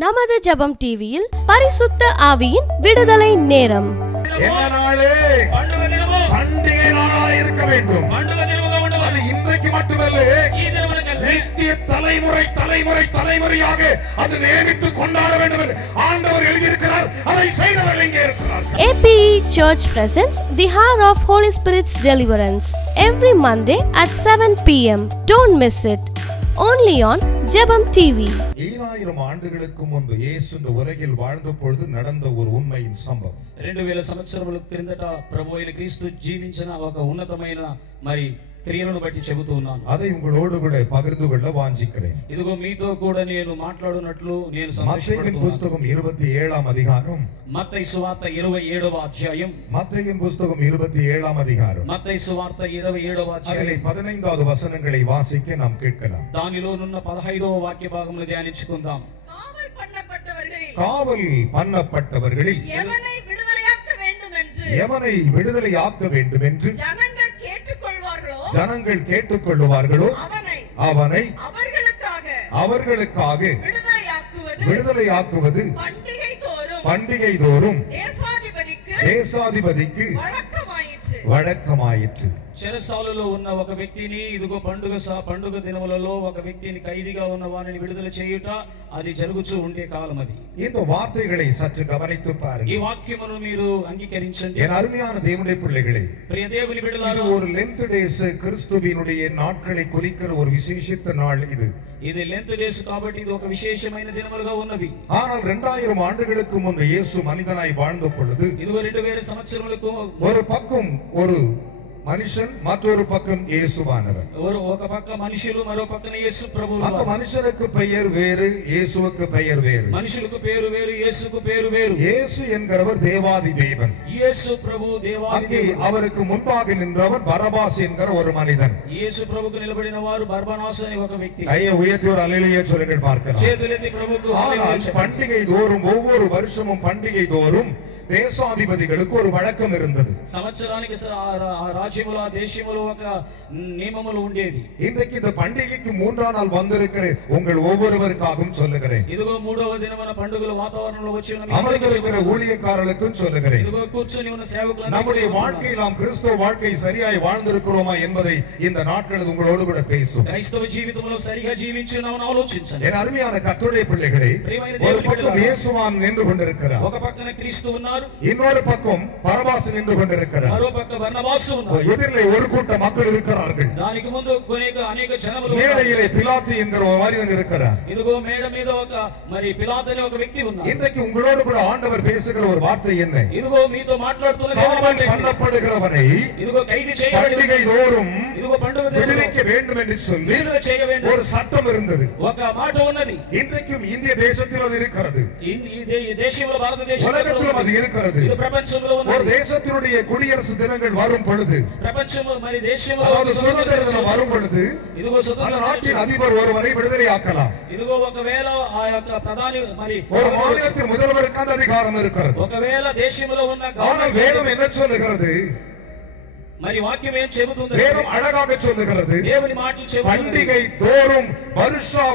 நமது ஜெபம் டிவியில் பரிசுத்த ஆவியின் விடுதலை நேரம். என்ன நாளே பண்டிகை நாளாக இருக்க வேண்டும். அது இன்றைக்கு மட்டுமல்ல, நித்திய தலைமுறை தலைமுறை தலைமுறையாக அது நியமித்து கொண்டாட வேண்டும் என்று ஆண்டவர் எழுதியிருக்கிறார். அதை செய்தவர்கள் இங்கே இருக்கிறார். APE Church presents the Hour of Holy Spirit's Deliverance every Monday at 7 p.m. Don't miss it. Only on ஜெபம் டிவி. 7000 ஆண்டுகளுக்கு முன்பு இயேசு இந்த உலகில் வாழ்ந்த பொழுது நடந்த ஒரு உண்மையின் சம்பவம். 2000 సంవత్సరాల క్రిందట ప్రభువు అయిన క్రీస్తు జీవించిన ఒక ఉన్నతమైన మరి క్రియలను బట్టి చెబుతూ ఉన్నాను. அதை உங்களோடு கூட பகிர்ந்து கொள்ள வாஞ்சிக்கிறேன். ఇదిగో మీతో కూడా నేను మాట్లాడునట్లు నేను మత్తయి పుస్తకం 27వ అధ్యాయం. మత్తయి సువార్త 27వ అధ్యాయం. మత్తయి పుస్తకం 27వ అధ్యాయం. మత్తయి సువార్త 27వ అధ్యాయం. அதிலே 15வது வசனங்களை வாசிக்க நாம் கேட்கலாம். దానిలో ఉన్న 15వ వాక్య భాగమును ధ్యానించుకుందాం. காவல் பண்ணப்பட்டவர்களில் எவனை விடுதலையாக்க வேண்டும் என்று ஜனங்கள் கேட்டுக்கொள்வார்களோ அவனை அவர்களுக்காக விடுதலையாக்குவது பண்டிகை தோறும் தேசாதிபதிக்கு வழக்கமாயிற்று. చెరసాలలో ఉన్న ఒక వ్యక్తిని ఇదిగో పండుగ దినములలో ఒక వ్యక్తిని ఖైదీగా ఉన్న వారిని విడుదల చేయుట అది జరుగుతూ ఉండే కాలం అది. இந்த வார்த்தைகளை சற்று கவனித்து பாருங்கள். ఈ వాక్యమును మీరు అంగీకరించండి. என் அருமையான தேவனுடைய பிள்ளைகளே, ప్రియ దేవుని బిడ్డలారా, இது ஒரு லென்த் டேஸ், கிறிஸ்துவினுடைய நாட்களை குறிக்கிற ஒரு விசேஷித்த நாள் இது. ఇది లెంత్ డేస్ కాబట్టి ఇది ఒక విశేషమైన దినములుగా ఉన్నవి. ஆனால் 2000 ఆண்டுகளுக்கு முன்பு இயேசு மனிதனாய் வாழ்ந்த பொழுது ఇదిగో 2000 సంవత్సరములకు ஒரு பக்கம் ஒரு மனுஷன், மற்றொரு பக்கம் இயேசுவானவர். ఒక పక్క మనుషులు, మరో పక్కన యేసు ప్రభువు. அந்த மனுஷனுக்கு பெயர் வேறு, இயேசுவுக்கு பெயர் வேறு. మనుషులకు పేరు వేరు, యేసుకు పేరు వేరు. இயேசு என்கிறவர் தேவாதி தேவன். యేసు ప్రభువు దేవాది దేవుడు. அவருக்கு முன்பாக நின்றவர் பரபாஸ் என்கிற ஒரு மனிதன். యేసు ప్రభువుకు నిలబడిన వారు బర్బనాసు అనే ఒక వ్యక్తి. கையை உயர்த்தி ஒரு அல்லேலூயா சொல்லுங்கள் பார்க்கலாம். చేతులెత్తి ప్రభువుకు హల్లెలూయా. பண்டிகை தோறும், ஒவ்வொரு வருஷமும் பண்டிகை தோறும் தேசாதிபதிகளுக்கு ஒரு வழக்கம் இருந்தது. సంవత్సరానికి రాజ్యముల దేశముల ఒక నియమములు ఉండేది. இன்றைக்கு இந்த பண்டிகைக்கு 3ஆம் நாள் வந்திருக்கிற உங்கள் ஒவ்வொருவருக்காகவும் சொல்லுகிறேன். ఇదిగో 3వ దినమున పండుగల వాతావరణంలో వచ్చి ఉన్న அமர்ந்திருக்கிற ஊழியக்காரர்களுக்கும் சொல்லுகிறேன். ఇదిగో కూర్చొని ఉన్న సేవకులకు நம்முடைய வாழ்க்கையில் நாம் கிறிஸ்தவ வாழ்க்கை சரியாய் வாழ்ந்திருக்கிறோமா என்பதை இந்த நாட்களில் உங்களோடு கூட பேசும். క్రైస్తవ జీవితంలో సరిగా జీవించున్నామని ఆలోచించండి. என் அருமையான கர்த்தருடைய பிள்ளைகளே, ஒரு பக்கம் இயேசுவான் நின்று கொண்டிருக்கிறார், ఒక పక్కన క్రీస్తు ఉన్నారు, இன்னொரு பக்கம் பரபாஸ் நின்று கொண்டிருக்கிறார், మరో పక్క బర్నబాసు ఉన్నారు. எதிரிலே ஒரு கூட்ட மக்கள் இருக்கிறார்கள். దానికి ముందు అనేక జనములు. மேடையிலே பிலாத்து என்கிற ஒரு மனிதன் இருக்கிறார். ఇదిగో మేడ మీద ఒక మరి పిలాతు అనే ఒక వ్యక్తి ఉన్నారు. இன்றைக்கு உங்களோடு கூட ஆண்டவர் பேசுகிற ஒரு வார்த்தை என்ன? ఇదిగో మీతో మాట్లాడుతున్న காவல் பண்ணப்படுகிறவனை ఇదిగో ఖైదు చేయబడి பண்டிகை தோறும் ఇదిగో పండుగ விடுவிக்க வேண்டும் என்று சொல்லி విడుదల చేయవేండి ஒரு சட்டம் இருந்தது. ఒక మాట ఉన్నది. இன்றைக்கும் இந்திய தேசத்தில் அது இருக்கிறது, ఈ దేశంలో భారతదేశంలో உலகத்திலும் அது இருக்கிறது. ఇది ప్రపంచంలో ఉన్నది. ஒரு தேசத்தினுடைய குடியரசு தினங்கள் வரும் பொழுது, ప్రపంచంలో మరి దేశంలో சுதந்திர தினம் வரும் பொழுது, ఇదిగో அந்த స్వతంత్ర நாட்டின் அதிபர் ஒருவரை விடுதலை ஆக்கலாம். ఇదిగో ఒకవేళ ఆ యొక్క ప్రధాని మరి ஒரு மாநிலத்தின் முதல்வருக்கு அந்த அதிகாரம் இருக்கிறது. ఒకవేళ దేశంలో ఉన్న ஆனால் வேதம் என்ன சொல்லுகிறது? మరి వాక్యం ఏం చెబుతుంది? வேதம் அழகாக சொல்லுகிறது, దేవుని మాటలు చెబుతుంది. பண்டிகை தோறும்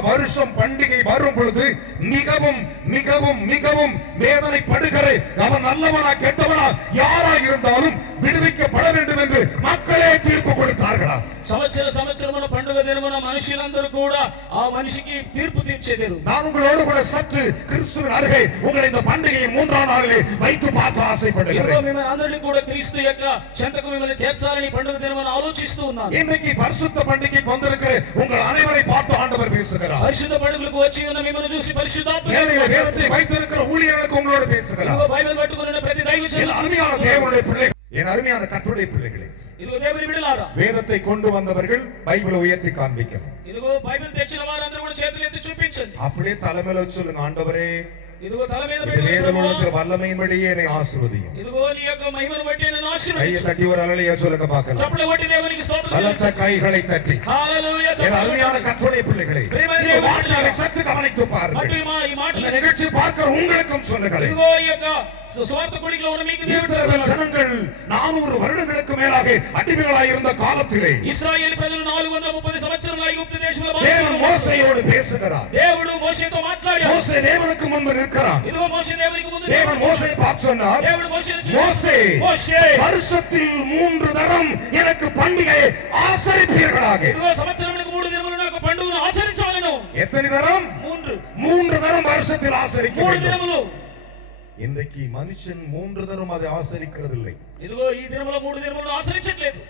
வருஷம் பண்டிகை வரும் பொழுது மிகவும் மிகவும் மிகவும் வேதனைப்படுகிற அவன் நல்லவனா கெட்டவனா யாரா இருந்தாலும் விடுவிக்கப்பட வேண்டும் என்று மக்களே தீர்ப்பு கொடுத்தார்களா? సంవత్సరమున పండుగ దినమున మనుషులందరూ కూడా ఆ మనిషికి తీర్పు తీర్చేదేరు. நான் உங்களோடு கூட சற்று கிறிஸ்துவின் அருகே உங்களை இந்த பண்டிகையை 3ஆம் நாளிலே வைத்து பார்க்க ஆசைப்படுகிறேன். మిమ్మల్ని అందరినీ కూడా క్రీస్తు యొక్క చెంతకు మిమ్మల్ని చేర్చాలని పండుగ దినమున ఆలోచిస్తూ ఉన్నాను. இன்றைக்கு பரிசுத்த பண்டிகைக்கு வந்திருக்கிற உங்கள் அனைவரை பார்த்து ஆண்டவர் பேசுகிறார். పరిశుద్ధ పండుగలకు వచ్చి ఉన్న మిమ్మల్ని చూసి పరిశుద్ధాత్మ வேதத்தை வைத்திருக்கிற ஊழியர்களுக்கு உங்களோடு பேசுகிறார். బైబిల్ పట్టుకున్న ప్రతి దైవజనుడు, அருமையான தேவனுடைய பிள்ளைகள், என் அருமையான கர்த்தருடைய பிள்ளைகளே, ఇదిగో దేవుని బిడ్డలారా, வேதத்தை கொண்டு வந்தவர்கள் பைபிளை உயர்த்தி காண்பிக்கணும். ఇదిగో బైబిల్ తెచ్చిన వారందరూ కూడా చేతులు ఎత్తి చూపించండి. அப்படியே தலைமையில சொல்லுங்க, ஆண்டவரே ఇదిగో తల మీద வேதமுள்ள வல்லமையின்படியே என்னை ஆசீர்வதியும். ఇదిగో నీ యొక్క మహిమను బట్టి నన్ను ఆశీర్వదించు. கையை தட்டி ஒரு அல்லேலூயா சொல்லுங்க பார்க்கலாம். చప్పట్లు కొట్టి దేవునికి స్తోత్రం பலத்த கைகளை தட்டி. హల్లెలూయా. என் அருமையான கர்த்தருடைய பிள்ளைகளே, இந்த வார்த்தைகளை சற்று கவனித்து பாருங்கள். ఈ మాటలు இந்த நிகழ்ச்சி பார்க்கிற உங்களுக்கும் சொல்லுகிறேன். ఇదిగో ఈ యొక్క சுவார்த்த கொடிகளை உன மீது இஸ்ரவேல் ஜனங்கள் 400 வருடங்களுக்கு மேலாக அடிமைகளாய் இருந்த காலத்திலே இஸ்ரவேல் பிரஜలు 430 సంవత్సరాలు ఐగుప్తు దేశంలో தேவன் மோசேயோடு பேசுகிறார். దేవుడు మోషేతో మాట్లాడాడు. మోసే దేవునికి முன்பு நிற்கிறான். ఇదిగో మోషే దేవునికి ముందు தேவன் மோசேயை பார்த்து சொன்னார், దేవుడు మోషేని மோசே, మోషే வருஷத்தில் 3 தரம் எனக்கு பண்டிகையை ஆசரிப்பீர்களாக. ఇదిగో సంవత్సరానికి 3 దినములు నాకు పండుగను ఆచరించవలెను. எத்தனை தரம்? 3 தரம் வருஷத்தில் ஆசரிக்க 3 வேண்டும். దినములు. இன்றைக்கு மனுஷன் 3 தரம் அதை ஆசரிக்கிறதில்லை. ఇదిగో ఈ దినములో 3 దినములు ఆచరించట్లేదు.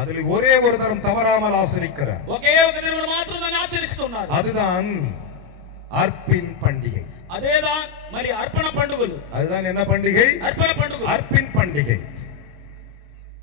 அதில் ஒரே ஒரு தரம் தவறாமல் ஆசரிக்கிறார். ఒకే ఒక దినమును మాత్రం దాన్ని ఆచరిస్తున్నారు. அதுதான் அர்ப்பின் பண்டிகை. అదేதான் మరి అర్పణ పండుగలు. அதுதான் என்ன பண்டிகை? అర్పణ పండుగ. அர்ப்பின் பண்டிகை.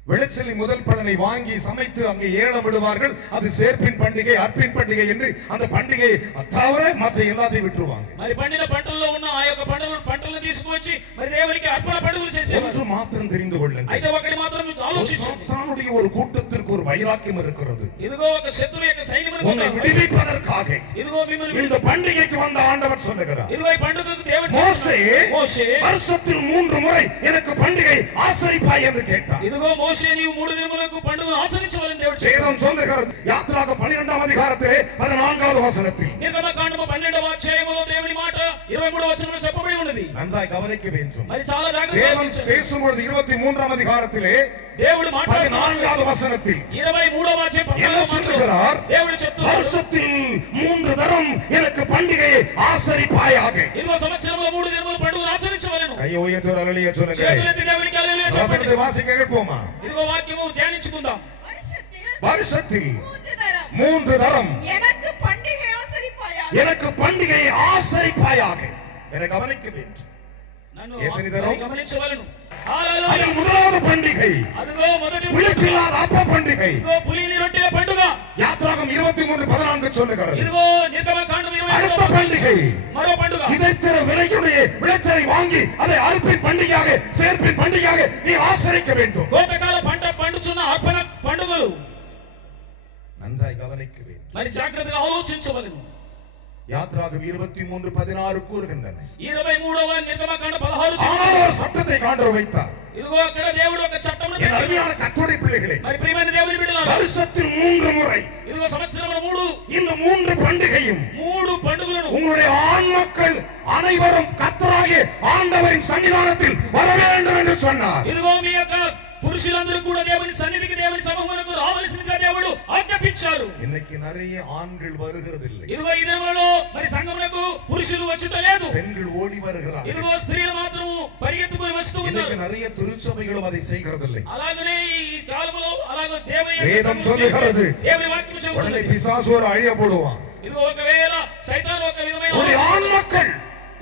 விளைச்சலின் முதல் பலனை வாங்கி சமைத்து அங்கே ஏலம் விடுவார்கள். அது சேர்ப்பின் பண்டிகை, அர்ப்பின் பண்டிகை என்று அந்த பண்டிகையை தவிர மற்ற எல்லாத்தையும் விட்டுருவாங்க. మరి పండిన పంటల్లో ఉన్న ఆ యొక్క పంటలను తీసుకువచ్చి మరి దేవునికి అర్పణ పండుగలు చేసేవారు. ஒன்று மாத்திரம் தெரிந்து கொள்ளுங்கள். అయితే ఒకటి మాత్రం ఆలోచించండి. சாத்தானுடைய ஒரு கூட்டத்திற்கு ஒரு வைராக்கியம் இருக்கிறது. ఇదిగో ఒక శత్రువు యొక్క సైన్యమును உன்னை விடுவிப்பதற்காக ఇదిగో మిమ్మల్ని இந்த பண்டிகைக்கு வந்த ஆண்டவர் சொல்லுகிறார். ఇదిగో ఈ పండుగకు దేవుడు மோசே வருஷத்தில் 3 முறை எனக்கு பண்டிகை ஆசரிப்பாய் என்று கேட்டார். ఇదిగో మోషే నీవు 3 దినములకు పండుగను ఆచరించవలెను దేవుడు చెప్పాడు. வேதம் சொல்லுகிறது யாத்ராகமம் 12వ அதிகாரத்திலே 14వ వచనத்தில் నిర్గమకాండము 12వ అధ్యాయములో దేవుని మాట 23వ వచనంలో చెప్పబడి ఉన్నది. நன்றாய் கவனிக்க வேண்டும். మరి చాలా జాగ్రత్తగా தேவன் பேசும்போது 23వ அதிகாரத்திலே దేవుడు మాట్లాడుతున్నాడు. 14వ వచనத்தில் 23వ అధ్యాయం என்ன சொல்லுகிறார்? దేవుడు చెప్తున్నాడు வருஷத்தில் 3 தரம் எனக்கு பண்டிகையை ஆசரிப்பாயாக. ఇదిగో సంవత్సరంలో 3 దినములు పండుగను ఆచరించవలెను. கையை உயர்த்தி ஹல்லேலூயா சொல்லுங்க. చేతులెత్తి దేవునికి హల్లెలూయా చెప్పండి. வசனத்தை வாசிக்க கேட்போமா? ఇదిగో వాక్యము ధ్యానించుకుందాం. வருஷத்தில் 3 தரம் எனக்கு பண்டிகை ஆசரிப்பாயாக. எனக்கு பண்டிகையை ஆசரிப்பாயாக. என கவனிக்க வேண்டும். నన్ను எத்தனை தரம்? గమనించవలెను. அது హల్లెలూయా. முதலாவது பண்டிகை అదిగో మొదటి புளிப்பில்லாத அப்ப பண்டிகை. ఇదిగో పులిని రొట్టెల పండుగ. யாத்ராகமம் 23:14 சொல்லுகிறது. ఇదిగో నిర్గమకాండం 23వ அடுத்த பண்டிகை మరో పండుగ. இதை தர விலையுடைய விளைச்சலை வாங்கி அதை அறுப்பின் பண்டிகையாக சேர்ப்பின் பண்டிகையாக நீ ஆசரிக்க வேண்டும். కోతకాల పంట పండుచున్న అర్పణ పండుగలు. நன்றாய் கவனிக்க வேண்டும். మరి జాగ్రత్తగా ఆలోచించవలెను. யாத்ராகமம் 23:16 கூறுகின்றன. 23వ నిర్గమకాండ 16 ஆனால் ஒரு சட்டத்தை காண்றவர் வைத்தார். ఇదిగో అక్కడ దేవుడు ఒక చట్టమును என் పెట్టాడు. அருமையான கர்த்தருடைய பிள்ளைகளே, మరి ప్రియమైన దేవుని బిడ్డలారా, வருஷத்தில் 3 முறை ఇదిగో సంవత్సరంలో 3 இந்த 3 பண்டிகையும் 3 పండుగలను உங்களுடைய ஆண் மக்கள் அனைவரும் கர்த்தராகிய ஆண்டவரின் சன்னிதானத்தில் வர வேண்டும் என்று சொன்னார். ఇదిగో మీ యొక్క పురుషులందరూ కూడా దేవుని సన్నిధికి దేవుని సముఖమునకు రావాల్సిందిగా దేవుడు ఆజ్ఞాపించారు. இன்னைக்கு நிறைய ஆண்கள் வருகிறதில்லை. ఇదిగో ఈ దినములలో మరి సంఘమునకు పురుషులు వచ్చుట లేదు. பெண்கள் ஓடி வருகிறார்கள். ఇదిగో స్త్రీలు మాత్రం పరిగెత్తుకొని వస్తూ இன்னைக்கு ఉన్నారు. நிறைய திருச்சபைகளும் அதை செய்கிறதில்லை. అలాగనే ఈ కాలములో అలాగ దేవుని வேதம் சொல்லுகிறது. దేవుని వాక్యం உடனே చెబుతుంది. பிசாசு ஒரு அழிய போடுவான். ఇదిగో ఒకవేళ సైతాను ఒక విధమైన உன்னுடைய ஆண் மக்கள்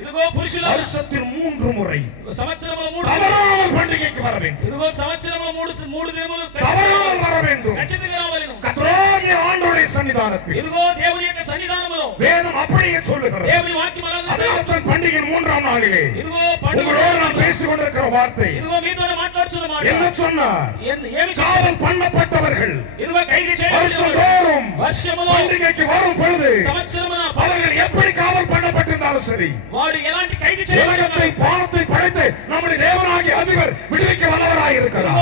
ఇదిగో పురుషుల வருஷத்தில் 3 முறை సంవత్సరంలో 3 தவறாமல் பண்டிகைக்கு வர வேண்டும். ఇదిగో సంవత్సరంలో 3 దినములు தவறாமல் வர வேண்டும். ఖచ్చితంగా రావాలను. கர்த்தராகிய ஆண்டவருடைய சன்னிதானத்தில் ఇదిగో దేవుని యొక్క సన్నిధానములో வேதம் அப்படியே சொல்லுகிறது. దేవుని వాక్యం అలాగే அதனால்தான் பண்டிகையின் 3ஆம் நாளிலே ఇదిగో పండుగ உங்களோடு நான் பேசிக் கொண்டிருக்கிற வார்த்தை ఇదిగో మీతోనే మాట్లాడుతున్న మాట என்ன சொன்னார்? ఏమి காவல் பண்ணப்பட்டவர்கள் ఇదిగో ఖైదు வருஷந்தோறும் వర్షములో பண்டிகைக்கு வரும் பொழுது సంవత్సరమున அவர்கள் எப்படி காவல் பண்ணப்பட்டிருந்தாலும் சரி, వాడు ఎలాంటి ఖైదు உலகத்தை பானத்தை படைத்து நம்முடைய தேவனாகிய அதிபர் விடுவிக்க வல்லவராய் இருக்கிறார்.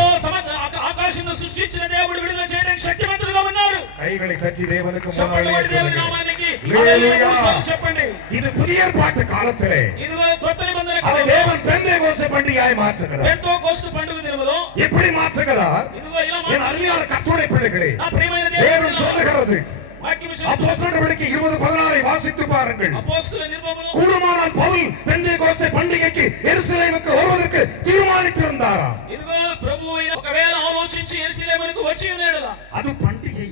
ఆకాశంలో సృష్టించిన దేవుడు విడుదల చేయడానికి శక్తివంతుడుగా ఉన్నారు. கைகளை தட்டி தேவனுக்கு చెప్పండి முன்னாலே దేవుని சொல்லுங்கள். నామానికి హల్లెలూయా. హల్లెలూయా చెప్పండి. இது புதிய ஏற்பாட்டு காலத்திலே ఇదిగో కొత్త నిబంధన அதை కాలంలో தேவன் பெந்தேகோஸ்தே பண்டிகையாய் மாற்றுகிறார். పెంతెకోస్తు పండుగ దినములో எப்படி மாற்றுகிறார்? ఇదిగో ఇలా என் அருமையான கர்த்தருடைய பிள்ளைகளே, నా ప్రియమైన வேதம் దేవుడు சொல்லுகிறது. వాక్యం அப்போஸ்தலர் நடவடிக்கை 20:16 வாசித்து பாருங்கள். అపోస్తలుల నిర్గమములో கூடுமானால் பவுல் பெந்தேகோஸ்தே பண்டிகைக்கு எருசலேமுக்கு வருவதற்கு தீர்மானித்திருந்தாராம். ఇదిగో ప్రభువు ఒకవేళ ఆలోచించి యెరూషలేమునకు వచ్చి ఉన్నాడు. அது பண்டிகை,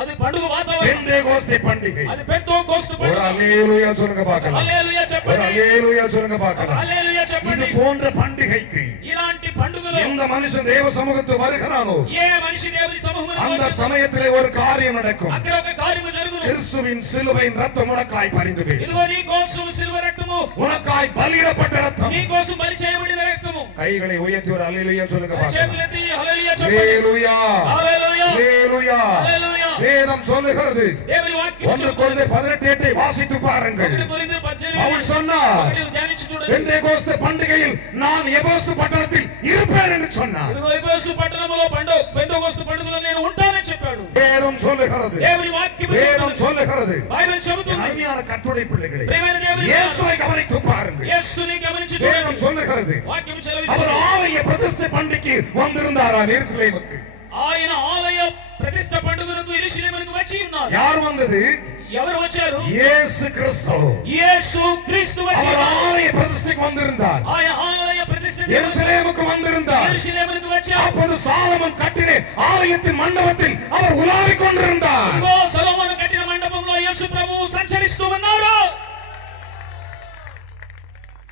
అది పండుగ వాతావరణం. பெந்தேகோஸ்தே பண்டிகை. అది పెంతెకోస్తు ஒரு పండుగ. அல்லேலூயா சொல்லுங்க பார்க்கலாம். హల్లెలూయా ஒரு చెప్పండి. அல்லேலூயா சொல்லுங்க பார்க்கலாம். హల్లెలూయా இது చెప్పండి. போன்ற பண்டிகைக்கு ఇలాంటి పండుగలు எந்த மனுஷன் தேவ சமூகத்துக்கு வருகிறானோ ఏ మనిషి దేవుని సముఖమునకు அந்த వచ్చి சமயத்திலே ஒரு காரியம் நடக்கும். అక్కడ ఒక కార్యము జరుగును. கிறிஸ்துவின் சிலுவையின் ரத்தம் உனக்காய் பரிந்து பேசும். ఇదిగో నీ కోసం సిల్వ రక్తము, உனக்காய் பலியிடப்பட்ட ரத்தம். నీ కోసం బలి చేయబడిన రక్తము. கைகளை உயர்த்தி ஒரு அல்லேலூயா சொல்லுங்க பார்க்கலாம். చేతులెత్తి హల్లెలూయా చెప్పండి. அல்லேலூயா, హల్లెలూయా, அல்லேலூயா. హల్లెలూయా. வேதம் சொல்லுகிறது. దేవుని వాక్యం 1 కొరింథీ 18 வாசித்து பாருங்கள். 1 కొరింథీ 18 பவுல் சொன்னார், ధ్యానించి చూడండి. பெந்தேகோஸ்தே பண்டிகையில் நான் எபேசு பட்டணத்தில் இருப்பேன் என்று சொன்னார். ఇదిగో ఎఫెసు పట్టణములో పెంతెకోస్తు పండుగలో నేను ఉంటానని చెప్పాడు. வேதம் சொல்லுகிறது. దేవుని వాక్యం வேதம் சொல்லுகிறது. బైబిల్ చెబుతుంది. அருமையான கர்த்தருடைய பிள்ளைகளே, ప్రియమైన దేవుని இயேசுவை கவனித்து பாருங்கள். యేసుని గమనించి வேதம் చూడండి. சொல்லுகிறது. వాక్యం அவர் సెలవిస్తుంది. ஆலய பிரதிஷ்டை பண்டிகைக்கு வந்திருந்தாரா எருசலேமுக்கு? ఆయన ఆలయ ప్రతిష్ఠ పండుగకు యెరూషలేముకు వచ్చి ఉన్నారు. யார் வந்தது? ఎవరు వచ్చారు? இயேசு கிறிஸ்து. యేసు క్రీస్తు వచ్చి அவர் ஆலய பிரதிஷ்டைக்கு வந்திருந்தார். ఆయన ఆలయ ప్రతిష్ఠ எருசலேமுக்கு வந்திருந்தார். యెరూషలేముకు వచ్చారు. அப்போது சாலமன் கட்டின ஆலயத்தின் மண்டபத்தில் அவர் உலாவிக் கொண்டிருந்தார். ఇదిగో సొలొమోను కట్టిన మండపంలో యేసు ప్రభువు సంచరిస్తూ ఉన్నారు.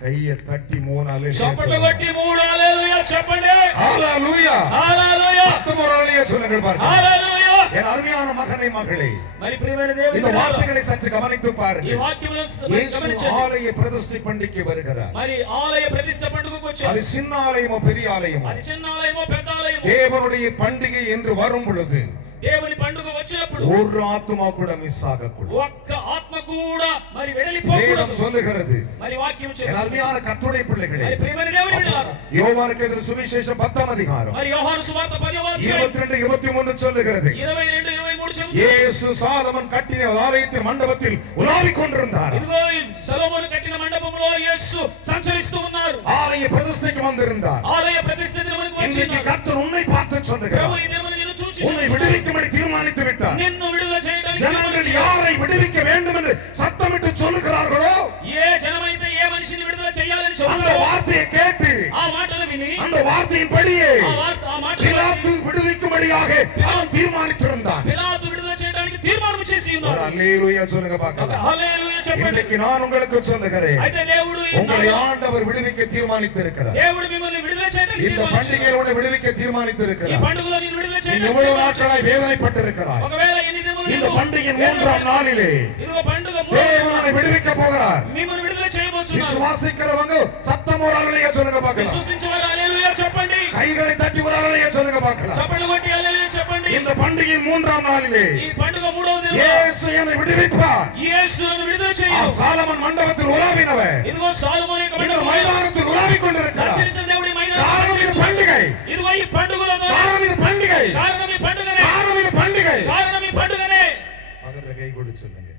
கையை தட்டி 3 ஹalleluya చప్పట్లు కొట్టి 3 హల్లెలూయా చెప్పండి. ஹalleluya హల్లెలూయా சத்தமா ஹalleluya சொல்லுங்கள் பாருங்க. హల్లెలూయా. என் அருமையான மகனே மகளே, మరి ప్రియమైన దేవుని இந்த బిడ్డలారా, வார்த்தைகளை சற்று கவனித்து ఈ பாருங்கள். వాక్యములను இயேசு గమనించండి. ஆலய பிரதிஷ்டை பண்டிகைக்கு வருகிறார். మరి ఆలయ ప్రతిష్ఠ పండుగకు వచ్చారు. அது சின்ன ஆலயமோ பெரிய ஆலயமோ, అది చిన్న ఆలయమో పెద్ద ఆలయమో, தேவனுடைய பண்டிகை என்று வரும் பொழுது దేవుని పండుగ వచ్చినప్పుడు ஒரு ஆத்துமா கூட மிஸ் ஆகக்கூடாது. ఒక్క ఆత్మ కూడా మరి வேதம் వెడలిపోకూడదు. சொல்லுகிறது. మరి వాక్యం என் చెబుతుంది. அருமையான கர்த்தருடைய பிள்ளைகளே, మరి ప్రియమైన దేవుని బిడ్డలారా, யோவானுக்கு எழுதின சுவிசேஷம் 10ஆம் அதிகாரம் మరి యోహాను సువార్త 10వ అధ్యాయం 22 23 சொல்லுகிறது. 22 23 చెబుతుంది. இயேசு சாலமன் கட்டின ஆலயத்தின் மண்டபத்தில் உலாவிக் கொண்டிருந்தார். ఇదిగో సొలొమోను కట్టిన మండపంలో యేసు సంచరిస్తూ ఉన్నారు. ஆலய பிரதிஷ்டைக்கு வந்திருந்தார். ఆలయ ప్రతిష్ఠ దినమునకు వచ్చి இன்றைக்கு கர்த்தர் உன்னை பார்த்து ప్రభు சொல்லுகிறார். ఈ దినమున నిన్ను చూచి உன்னை விடுவிக்கும்படி தீர்மானித்து விட்டார். నిన్ను విడుదల చేయడానికి ஜனங்கள் யாரை விடுவிக்க வேண்டும் என்று சத்தமிட்டு சொல்லுகிறார்களோ, ఏ జనమైతే ఏ మనిషిని విడుదల చేయాలని அந்த చెబుతారో வார்த்தையை கேட்டு ఆ మాటలు విని அந்த வார்த்தையின்படியே ఆ మాటలు பிலாத்து விடுவிக்கும்படியாக அவன் தீர்மானித்திருந்தான். పిలాతు విడుదల చేయడానికి తీర్మానం చేసి ஒரு ఉన్నాడు. அல்லேலூயா சொல்லுங்க ఒక பார்க்கலாம். హల్లెలూయా చెప్పండి. இன்றைக்கு நான் உங்களுக்கு சொல்லுகிறேன், అయితే దేవుడు உங்களை ஆண்டவர் விடுவிக்க தீர்மானித்திருக்கிறார். దేవుడు మిమ్మల్ని విడుదల చేయడానికి இந்த తీర్మానించాడు. பண்டிகையோட விடுவிக்க ఈ தீர்மானித்திருக்கிறார். పండుగలో నిన్ను విడుదల நீ చేయడానికి எவ்வளவு తీర్మానించాడు. நாட்களாய் வேதனைப்பட்டிருக்கிறாய். ఒకవేళ ఎన్ని దినములు இந்த నీవు பண்டிகையின் 3ஆம் நாளிலே ఇదిగో పండుగ தேவனை விடுவிக்க போகிறார். మిమ్మల్ని విడుదల చేయబోతున్నారు. விசுவாசிக்கிறவங்க சத்தம் ஒரு அல்லேலூயா சொல்லுங்க பார்க்கலாம். విశ్వసించేవారు హల్లెలూయా చెప్పండి. கைகளை தட்டி ஒரு அல்லேலூயா சொல்லுங்க பார்க்கலாம். చప్పట్లు కొట్టి హల్లెలూయా చెప్పండి. இந்த பண்டிகையின் 3ஆம் நாளிலே ఈ పండుగ 3వ దినం இயேசு என்னை விடுவிப்பார். యేసు నన్ను విడుదల ஆ, చేయు. சாலமன் மண்டபத்தில் உலாவினவர் ఇదిగో సొలొమోను యొక్క இந்த మండపంలో மைதானத்தில் உலாவிக் கொண்டிருக்கிறார். సంచరించిన దేవుడి காரணம் இது பண்டிகை. ఇదిగో ఈ పండుగలో காரணம் இது பண்டிகை. కారణం ఈ పండుగనే. காரணம் இது பண்டிகை. కారణం ఈ పండుగనే. பக்கத்துல கை கொடுத்து சொல்லுங்க.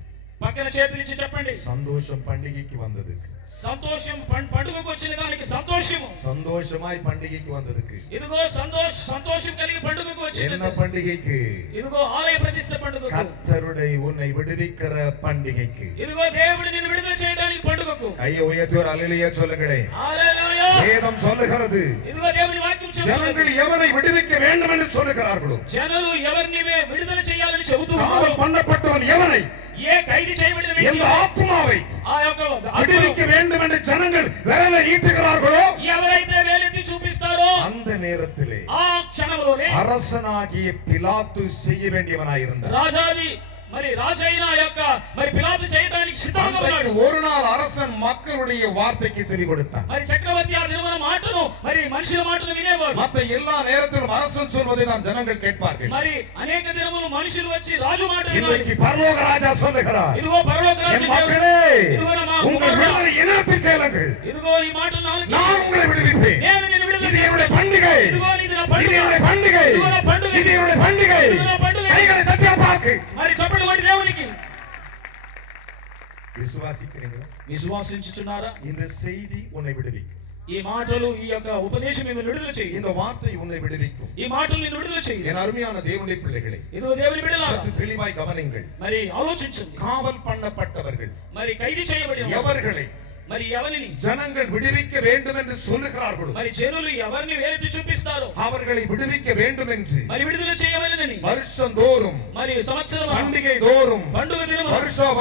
పక్కన చేతులు ఇచ్చి చెప్పండి. சந்தோஷம் பண்டிகைக்கு வந்தது. సంతోషం పండుగకు వచ్చిన దానికి సంతోషము. சந்தோஷமாய் பண்டிகைக்கு வந்ததுக்கு. ఇదిగో సంతోషం కలిగి పండుగకు என்ன వచ్చింది. பண்டிகைக்கு? ఇదిగో ఆలయ ప్రతిష్ఠ పండుగకు. கர்த்தருடைய உன்னை விடுவிக்கிற பண்டிகைக்கு. ఇదిగో దేవుడు నిన్ను విడుదల చేయడానికి పండుగకు. கையை உயர்த்தி ஒரு அல்லேலூயா சொல்லுங்களேன். హల్లెలూయా. வேதம் சொல்லுகிறது, ఇదిగో దేవుని వాక్యం చెబుతుంది. ஜனங்கள் எவனை விடுவிக்க வேண்டும் என்று சொல்லுகிறார்களோ, జనులు ఎవరిని విడుదల చేయాలని చెబుతూ காவல் பண்ணப்பட்டவன் எவனை, ఏ ఖైదు చేయబడిన எந்த వ్యక్తి ஆத்துமாவை ఆ యొక్క விடுவிக்க வேண்டும் என்று ஜனங்கள் விரலை நீட்டுகிறார்களோ, ఎవరైతే వేలెత్తి చూపిస్తారో அந்த நேரத்திலே ఆ క్షణంలోనే அரசனாகிய பிலாத்து செய்ய வேண்டியவனாயிருந்தார். రాజాది మరి రాజైన యొక్క మరి పిలాతు చేయడానికి సిద్ధంగా அன்றைக்கு ఉన్నాడు. ஒரு நாள் அரசன் மக்களுடைய வார்த்தைக்கு செவி கொடுத்தான். మరి చక్రవర్తి ఆ దినమున మాటను మరి మనుషుల మాటలు వినేవాడు. மற்ற எல்லா நேரத்திலும் அரசன் சொல்வதை நாம் ஜனங்கள் கேட்பார்கள். మరి అనేక దినములు మనుషులు వచ్చి రాజు మాట వినాలి. இன்றைக்கு பரலோக ராஜா சொல்லுகிறார், ఇదిగో పరలోక రాజు என் மக்களே, ఇదిగో నా உங்கள் விடுதலை இனத்தை கேளுங்கள், ఇదిగో ఈ మాటలు నాలుగు நான் உங்களை விடுவிப்பேன். నేను నిన్ను విడుదల இது என்னுடைய பண்டிகை, ఇదిగో ఇది నా இது పండుగ. என்னுடைய பண்டிகை, ఇదిగో నా పండుగ. இது என்னுடைய பண்டிகை. ఇదిగో నా పండుగ. கைகளை தட்டியா பாக்கு. మరి చప్పట్లు కొట్టి దేవునికి விசுவாசிக்கிறீங்களா? విశ్వాసించుచున్నారా? இந்த செய்தி உன்னை விடுவிக்கும். ఈ మాటలు ఈ యొక్క ఉపదేశం మిమ్మల్ని విడుదల చేయి. இந்த வார்த்தை உன்னை விடுவிக்கும். ఈ మాటలు నిన్ను విడుదల చేయి. என் அருமையான தேவனுடைய பிள்ளைகளே, ఇదిగో దేవుని బిడ్డలారా சற்று தெளிவாய் கவனிங்கள். మరి ఆలోచించండి. காவல் பண்ணப்பட்டவர்கள் మరి ఖైదు చేయబడిన எவர்களை మరి ఎవరిని ஜனங்கள் விடுவிக்க வேண்டும் என்று சொல்லுகிறார்களோ, మరి జనులు ఎవరిని వేలెత్తి చూపిస్తారో அவர்களை விடுவிக்க வேண்டும் என்று మరి విడుదల చేయవలెనని வருஷந்தோறும் మరి సంవత్సరం பண்டிகை தோறும் పండుగ దినము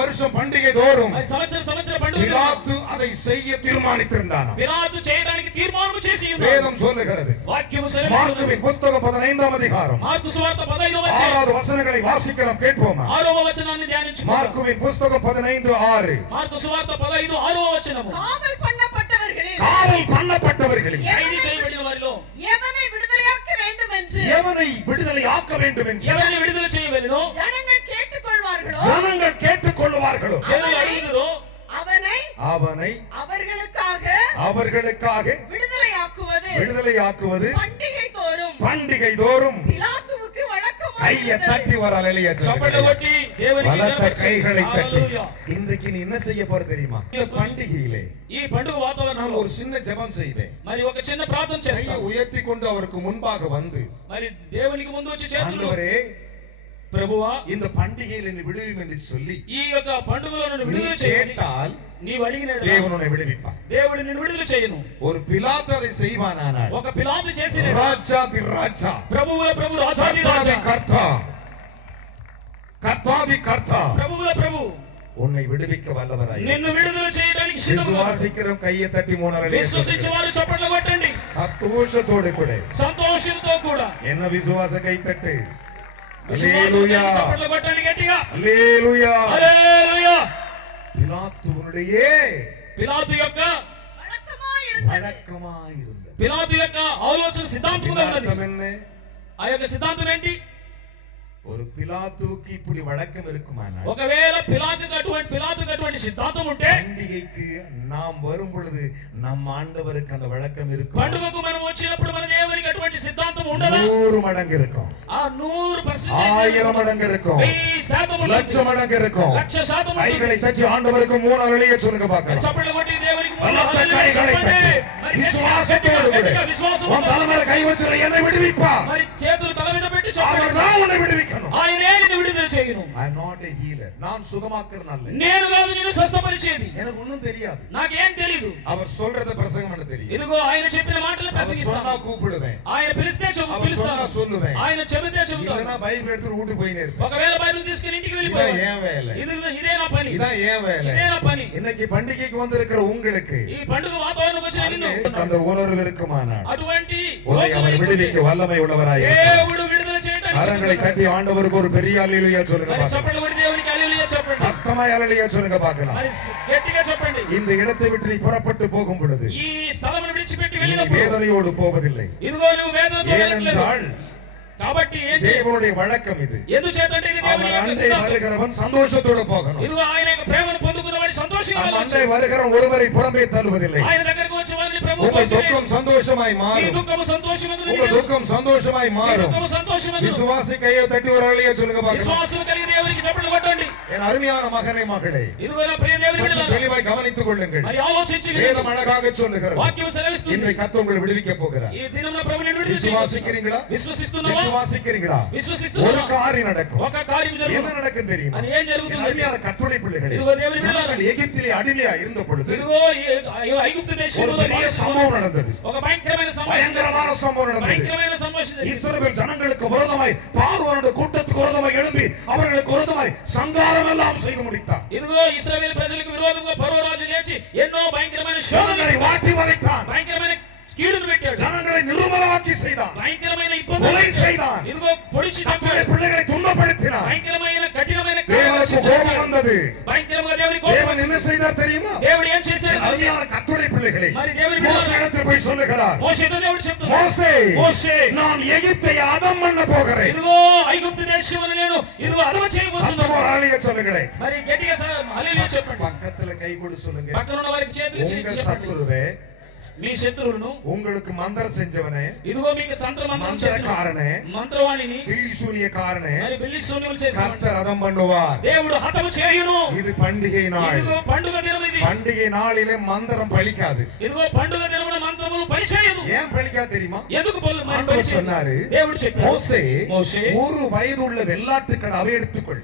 வருஷம் பண்டிகை தோறும் మరి సంవత్సరం పండుగ దినము பிலாத்து அதை செய்ய தீர்மானித்திருந்தான். పిలాతు చేయడానికి తీర్మానం చేసి ఉన్నాడు. வேதம் சொல்லுகிறது. వాక్యము సెలవిస్తుంది. மார்க்குவின் புத்தகம் 15ஆம் அதிகாரம் మార్కు సువార్త 15వ అధ్యాయం 6வது வசனங்களை வாசிக்க நாம் கேட்போமா? 6వ వచనాన్ని ధ్యానించుకుందాం. மார்க்குவின் புத்தகம் 15:6. మార్కు సువార్త 15 6వ వచనము. காவல் பண்ணப்பட்டவர்களில் காவல் பண்ணப்பட்டவர்களில் ఖైదు చేయబడిన వారిలో எவனை விடுதலையாக்க வேண்டும் என்று எவனை விடுதலை ஆக்க வேண்டும் என்று ఎవరిని విడుదల చేయవలెనో ஜனங்கள் கேட்டுக்கொள்வார்களோ ஜனங்கள் கேட்டுக்கொள்வார்களோ, జనులు అడుగుదురో அவனை அவனை அவர்களுக்காக விடுதலையாக்குவது பண்டிகை தோறும் பிலாத்துவுக்கு வழக்கமாய் கையை தட்டி ஒரு அல்லேலூயா చప్పట్లు కొట్టి దేవునికి வலத்த கைகளை தட்டி హల్లెలూయా. இன்றைக்கு நீ என்ன செய்ய போற தெரியுமா? இந்த பண்டிகையிலே ఈ పండుగ వాతావరణంలో ஒரு சின்ன ஜெபம் செய்வேன். మరి ఒక చిన్న ప్రార్థన கையை చేస్తాం. உயர்த்தி கொண்டு அவருக்கு முன்பாக வந்து మరి దేవునికి ముందు వచ్చి చేతులు ஆண்டவரே ప్రభువా இந்த பண்டிகையில் என்னை விடுவியும் என்று சொல்லி ఈ యొక్క పండుగలో నన్ను நீ విడుదల చేయండి. கேட்டால் నీవు అడిగిన தேவன் உன்னை விடுவிப்பார். దేవుడు నిన్ను విడుదల చేయను. ஒரு பிலாத்து அதை செய்வானானால் ఒక పిలాతు చేసిన ராஜாதி ராஜா ప్రభువుల ప్రభు రాజాది రాజా கர்த்தா கர்த்தாதி கர்த்தா ప్రభువుల ప్రభు உன்னை விடுவிக்க வல்லவராய் నిన్ను విడుదల చేయడానికి సిద్ధంగా விசுவாசிக்கிற கையை தட்டி மூணரை విశ్వసించేవారు చప్పట్లు కొట్టండి. சந்தோஷத்தோடு கூட సంతోషంతో కూడా என்ன விசுவாச கை தட்டு. విశ్వాసంతో చప్పట్లు కొట్టండి గట్టిగా. அல்லேலூயா హల్లెలూయా. பிலாத்துவனுடைய పిలాతు యొక్క வழக்கமாயிருந்தது. పిలాతు యొక్క ఆలోచన సిద్ధాంతముగా ఉన్నది. பிலாத்தம் என்ன? ఆ యొక్క సిద్ధాంతం ఏంటి? ஒரு பிலாத்துவுக்கு இப்படி வழக்கம் இருக்குமானால் ఒకవేళ పిలాతుకు అటువంటి సిద్ధాంతం ఉంటే பண்டிகைக்கு நாம் வரும் பொழுது நம் ஆண்டவருக்கு அந்த வழக்கம் இருக்கும். పండుగకు మనం వచ్చినప్పుడు మన దేవునికి అటువంటి సిద్ధాంతం ఉండదా? 100 மடங்கு இருக்கும். ఆ 100% 1000 மடங்கு இருக்கும். 1000% லட்சம் மடங்கு இருக்கும். 1,00,000% கைகளை தட்டி ஆண்டவருக்கு மூணு அல்லேலூயா சொல்லுங்க பார்க்கலாம். చప్పట్లు కొట్టి దేవునికి பலத்த கைகளை தட்டி விசுவாசத்தோடு கூட உன் தலைமையில கை வச்சு என்னை விடுவிப்பார். మరి చేతులు తల మీద పెట్టి அவர் தான் உன்னை விடுவிக்கணும். ఆయనే నిన్ను విడుదల చేయను. I am not a healer. நான் சுகமாக்குறேன் அல்ல. నేను కాదు నిన్ను స్వస్థపరిచేది. எனக்கு ஒண்ணும் தெரியாது. నాకేం తెలియదు. அவர் சொல்றத பிரசங்கம் பண்ண தெரியும். ఇదిగో ఆయన చెప్పిన మాటలు அவர் ప్రసంగిస్తాను. சொன்னா கூப்பிடுவேன். ఆయన పిలిస్తే அவர் சொன்னா சொல்லுவேன். ఆయన చెబితే చెబుతాను. இல்லனா பைபிள் எடுத்து வீட்டுக்கு போயினே இருப்பேன். ఒకవేళ బైబిల్ తీసుకొని ఇంటికి இதான் వెళ్ళిపోవాలి. ஏன் வேலை? ఇదే నా పని. இதான் ஏன் வேலை? ఇదే నా పని. இன்னைக்கு பண்டிகைக்கு வந்திருக்கிற உங்களுக்கு ఈ పండుగ వాతావరణంకి వచ్చిన నిన్ను அந்த உணர்வு இருக்குமானால் అటువంటి உன்னை அவர் விடுவிக்க வல்லமை உள்ளவராய் இருக்கிறார். దేవుడు విడుదల చేయడానికి கரங்களை தட்டி ஆண்டவருக்கு ஒரு பெரிய அல்லேலூயா சொல்லுங்க మరి பார்க்கலாம். చప్పట్లు కొట్టి దేవునికి హల్లెలూయా చెప్పండి. சத்தமாய் அல்லேலூயா சொல்லுங்க பார்க்கலாம். మరి గట్టిగా చెప్పండి. இந்த இடத்தை விட்டு நீ புறப்பட்டு போகும் பொழுது ఈ స్థలమును విడిచిపెట్టి நீ వెళ్ళినప్పుడు வேதனையோடு போவதில்லை. ఇదిగో నువ్వు వేదనతో వెళ్ళట్లేదు. ஏனென்றால் కాబట్టి ఏంటి? தேவனுடைய வழக்கம் இது. ఎందుచేతంటే ఇది దేవుని அவர் యొక్క அண்டை సిద్ధాంతం. வருகிறவன் சந்தோஷத்தோடு போகணும். ఇదిగో ఆయన యొక్క ప్రేమను పొందుకున్నవాడు సంతోషంగా நம் వెళ్ళాలి. அண்டை வருகிறவன் ஒருவரை புறம்பே தள்ளுவதில்லை. ఆయన దగ్గరకు వచ్చే వారిని ప్రభు உங்கள் తోసివేయడు. துக்கம் சந்தோஷமாய் ఈ மாறும். దుఃఖము సంతోషమగును. உங்கள் துக்கம் சந்தோஷமாய் ఈ மாறும். దుఃఖము సంతోషమగును. விசுவாசி கையை தட்டி ஒரு அல்லேலூயா சொல்லுங்க பார்க்கலாம். విశ్వాసం కలిగి దేవునికి చప్పట్లు కొట్టండి. என் அருமையான மகனே மகளே, ఇదిగో నా ప్రియ దేవుని சற்று బిడ్డలారా, தெளிவாய் கவனித்துக் கொள்ளுங்கள். మరి ఆలోచించి வேதம் அழகாக சொல்லுகிறது. వాక్యం సెలవిస్తుంది. இன்றைக்கு கர்த்தர் உங்களை விடுவிக்க போகிறார். ఈ దినమున ప్రభు నిన్ను విడుదల விசுவாசிக்கிறீங்களா? విశ్వసిస్తున్నావా? விசுவாசிக்கிறீங்களா? ஒரு విశ్వసిస్తున్నావా? காரியம் நடக்கும். ఒక కార్యం என்ன జరుగుతుంది. நடக்கும் தெரியுமா? அது ஏன் జరుగుతుంది? என் அருமையான கர்த்தருடைய பிள்ளைகளே, ఇదిగో దేవుని బిడ్డలారా, ஜனங்கள் எகிப்திலே அடிமையா இருந்த பொழுது ఇదిగో ఐగుప్తు ஒரு దేశంలో பெரிய சம்பவம் நடந்தது. ఒక భయంకరమైన సంభవం, பயங்கரமான சம்பவம் நடந்தது. భయంకరమైన సంభాషణ. இஸ்ரவேல் ஜனங்களுக்கு விரோதமாய் பார்வோனுடைய கூட்டத்துக்கு விரோதமாய் எழும்பி அவர்களுக்கு விரோதமாய் சங்காரம் எல்லாம் செய்து முடித்தார். ఇదిగో ఇశ్రాయేలు ప్రజలకు విరోధంగా ఫరో రాజు లేచి ఎన్నో భయంకరమైన ஜனங்களை வாட்டி வதைத்தான். భయంకరమైన కీడును పెట్టాడు. ஜனங்களை நிர்மூலமாக்கி செய்தான். భయంకరమైన கொலை ఇబ్బందులు செய்தான். ఇదిగో పొడిచి தன்னுடைய చంపాడు. பிள்ளைகளை துன்பப்படுத்தினார். భయంకరమైన కఠినమైన தேவனுக்கு கோபம் வந்தது. భయంకరంగా దేవుని தேவன் కోపం. என்ன செய்தார் தெரியுமா? దేవుడు ఏం చేశాడు? அருமையான கர்த்தருடைய பிள்ளைகளே, మరి దేవుని மோசே இடத்தில் போய் சொல்லுகிறார், మోషేతో దేవుడు చెప్తున్నాడు, மோசே, మోషే, நான் எகிப்தை அதம் பண்ண போகிறேன். ఇదిగో ఐగుప్తు దేశమును నేను ఇదిగో అదమ చేయబోతున్నాను. சத்தமோராளிய சொல்லுங்களேன். మరి గట్టిగా హల్లెలూయా చెప్పండి. பக்கத்துல கை கொடு சொல்லுங்க. పక్కన ఉన్న వారికి చేతులు உங்க చెప్పండి. சத்துருவே, మీ శత్రువులను உங்களுக்கு மந்திரம் செஞ்சவனே, ఇదిగో మీకు మంత్రం மந்திரக்காரனே, మంత్రవాణిని பில்லி சூனியக்காரனே, మరి బిల్లి శూన్యములు చేసిన கர்த்தர் அதம் பண்ணுவார். దేవుడు హతము చేయును. இது பண்டிகை நாள். ఇదిగో పండుగ దినం ఇది. பண்டிகை நாளிலே மந்திரம் பலிக்காது. ఇదిగో పండుగ దినమున మంత్రములు పనిచేయదు. ஏன் பலிக்காது தெரியுமா? ఎందుకు ஆண்டவர் சொன்னாரு, దేవుడు చెప్పాడు, மோசே, మోషే, ஒரு வயதுள்ள வெள்ளாட்டுக்கடாவை எடுத்துக்கொள்.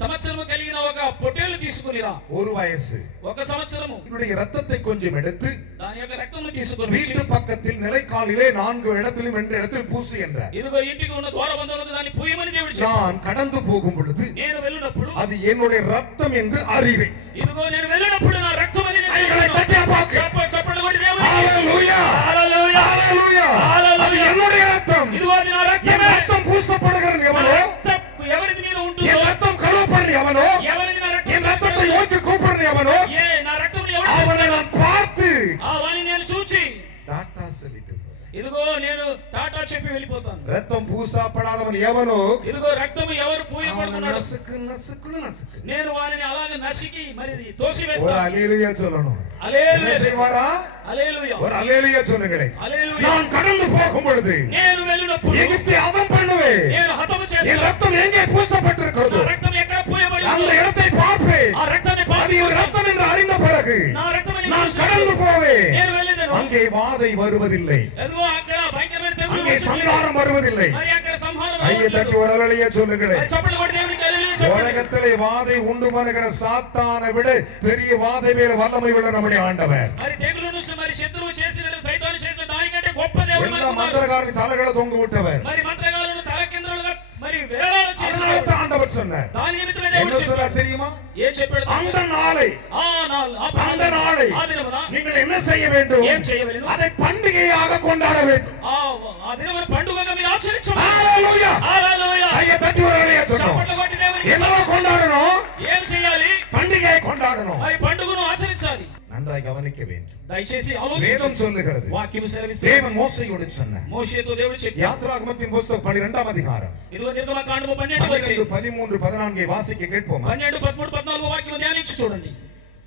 సంవత్సరము కలిగిన ఒక పొట్టేలు తీసుకునిరా. ஒரு வயசு. ఒక సంవత్సరము என்னுடைய ரத்தத்தை கொஞ்சம் எடுத்து దాని యొక్క రక్తమును తీసుకొని வீட்டு பக்கத்தில் நிலைக்காலிலே 4 இடத்திலும் 2 இடத்தில் பூசு என்றார். ఇదిగో ఇంటికి ఉన్న ద్వారబంధములకు దాన్ని పూయమని దేవుడు చెప్పాడు. நான் கடந்து போகும் பொழுது నేను వెళ్ళినప్పుడు அது என்னுடைய ரத்தம் என்று அறிவேன். ఇదిగో నేను వెళ్ళినప్పుడు నా రక్తం అని నేను கைகளை தட்டி பார்க்க. చప్పట్లు కొట్టి దేవుడు ஹalleluya, హల్లెలూయా, ஹalleluya. அது என்னுடைய ரத்தம். ఇదిగో అది నా என் రక్తమే. ரத்தம் பூசப்படுகிறது నా எவனோ, రక్తం ఎవరి మీద ఉంటుందో, என் ரத்தம் கழுவப்படுறது எவனோ, ఎవరిని నా రక్తం என் ரத்தத்தை நோக்கி கூப்பிடுறது எவனோ, నా రక్తం அவனை நான் பார்த்து వాని నేను చూచి டாட்டா சொல்லிட்டு போறேன். ఇదిగో నేను టాటా చెప్పి వెళ్ళిపోతాను. ரத்தம் பூசப்படாதவன் எவனோ, ఇదిగో రక్తము ఎవరు அவனை పూయబడుతున్నాడు, நசுக்கு நசுக்குன்னு நசுக்கு. నేను వారిని అలాగే నసికి మరి తోసి ஒரு వేస్తాను. அல்லேலூயா சொல்லணும். என்ன హల్లెలూయా. செய்வாரா? హల్లెలూయా ஒரு அல்லேலூயா சொல்லுங்களேன். హల్లెలూయా நான் கடந்து போகும் பொழுது నేను వెళ్ళినప్పుడు எகிப்தை அதம் பண்ணுவே. నేను హతము என் చేస్తాను. ரத்தம் எங்கே பூசப்பட்டிருக்கிறது నా రక్తం ఎక్కడ పోయబడి அந்த ఉందో இடத்தை பார்ப்பேன். ఆ రక్తాన్ని அது என் ரத்தம் என்று அறிந்த பிறகு నా రక్తమని நான் கடந்து போவேன். నేను వెళ్ళేదను. அங்கே வாதை வருவதில்லை, ఎదుగో అక్కడ భయంకరమైన తెగులు அங்கே వస్తుంది. சங்காரம் வருவதில்லை. మరి అక్కడ సంహారం கையை தட்டி ஒரு அல்லேலூயா சொல்லுங்களேன். చప్పట్లు కొట్టి దేవునికి హల్లెలూయా చెప్పండి. உலகத்திலே வாதை உண்டு பண்ணுகிற சாத்தானை விட பெரிய வாதை மேல வல்லமை உள்ள நம்முடைய ஆண்டவர். మరి తెగులును మరి శత్రువు చేసిన సైతాను చేసిన దానికంటే గొప్ప దేవుడు எல்லா మనకు ఉన్నాడు. மந்திரகாரன் தலைகளை தொங்க விட்டவர். మరి మంత్రగాలను తలకిందులుగా మరి విరళాలు చేసిన அதனால தான் ஆண்டவர் சொன்னார். దాని నిమిత్తమే என்ன దేవుడు சொன்னார் చెప్పాడు. தெரியுமா? ఏం చెప్పాడు? அந்த நாளை அந்த நாளை ఆ దినమున நீங்கள் என்ன செய்ய வேண்டும்? ఏం చేయవలెను? அதை பண்டிகையாக கொண்டாட வேண்டும். ఆ దినమున పండుగగా మీరు ఆచరించండి. ஹalleluya హల్లెలూయా கையை தட்டி ஒரு அல்லேலூயா சொல்லணும். చప్పట్లు కొట్టి దేవునికి என்னவா கொண்டாடணும்? ఏం చేయాలి? பண்டிகையை கொண்டாடணும். మరి పండుగను ఆచరించాలి. நன்றாய் கவனிக்க வேண்டும். దయచేసి வேதம் ఆలోచించండి. சொல்லுகிறது, వాక్యం సెలవిస్తుంది. தேவன் மோசேயோடு சொன்னார். మోషేతో దేవుడు చెప్పాడు. யாத்ராகமத்தின் புத்தகம் 12ஆம் அதிகாரம் ఇదిగో నిర్గమకాండము 12 వచ్చి 12, 13, 14 வாசிக்க கேட்போமா? 12, 13, 14 వాక్యం ధ్యానించి చూడండి.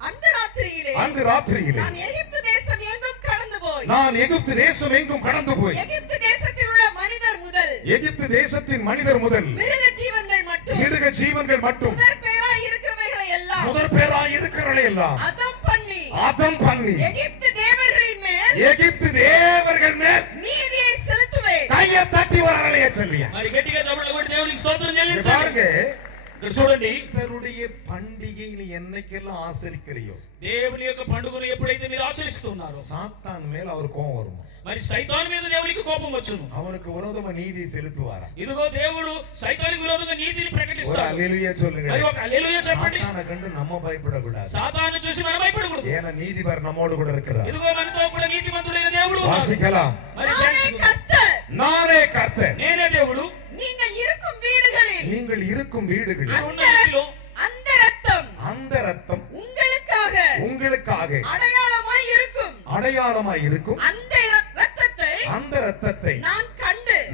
அந்த ராத்திரியிலே அன்று ராத்திரியிலே நான் எகிப்து தேசம் எங்கும் கடந்து போய் நான் எகிப்து தேசம் எங்கும் கடந்து போய் எகிப்து தேசத்தில் உள்ள மனிதர் முதல் எகிப்து தேசத்தின் மனிதர் முதல் மிருக ஜீவன்கள் மட்டும் மிருக ஜீவன்கள் மட்டும் முதற் பேராய் இருக்கிறவைகளை எல்லாம் முதற் பேராய் இருக்கிறவர்களை எல்லாம் அதம் பண்ணி எகிப்து தேவர்களின் மேல் எகிப்து தேவர்கள் மேல் நீதியை செலுத்துவேன். கையை தட்டி ஒரு அல்லேலூயா சொல்லியா. మరి గట్టిగా చప్పట్లు కొట్టి దేవునికి స్తోత్రం చెల్లించండి. பாருங்க, ఇక్కడ చూడండి, கர்த்தருடைய பண்டிகை நீ என்னைக்கெல்லாம் ஆசரிக்கிறியோ దేవుని యొక్క పండుగను ఎప్పుడైతే మీరు ఆచరిస్తున్నారో சாத்தான் மேல் அவர் கோபம் வருமா? మరి సైతాను మీద దేవునికి కోపం వచ్చును. அவனுக்கு விரோதமா நீதி செலுத்துவாரா? ఇదిగో దేవుడు సైతానికి విరోధంగా నీతిని ஒரு ప్రకటిస్తాడు. அல்லேலூயா சொல்லுங்க. మరి ఒక హల్లెలూయా చెప్పండి. சாத்தானை கண்டு நம்ம பயப்படக்கூடாது. సాతాను చూసి మనం భయపడకూడదు. ஏன்னா நீதிபர் நம்மோடு கூட இருக்கிறார். ఇదిగో మనతో కూడా నీతిమంతుడైన దేవుడు ఉన్నాడు. வாசிக்கலாம். మరి நானே கர்த்தர், நானே கர்த்தர், నేనే దేవుడు. நீங்கள் இருக்கும் வீடுகளில் நீங்கள் இருக்கும் வீடுகளில் ఉన్న ఇంటిలో அந்த ரத்தம் அந்த ரத்தம் உங்களுக்காக உங்களுக்காக அடையாளமாய் இருக்கும். அடையாளமாய் இருக்கும். அந்த ரத்தத்தை அந்த ரத்தத்தை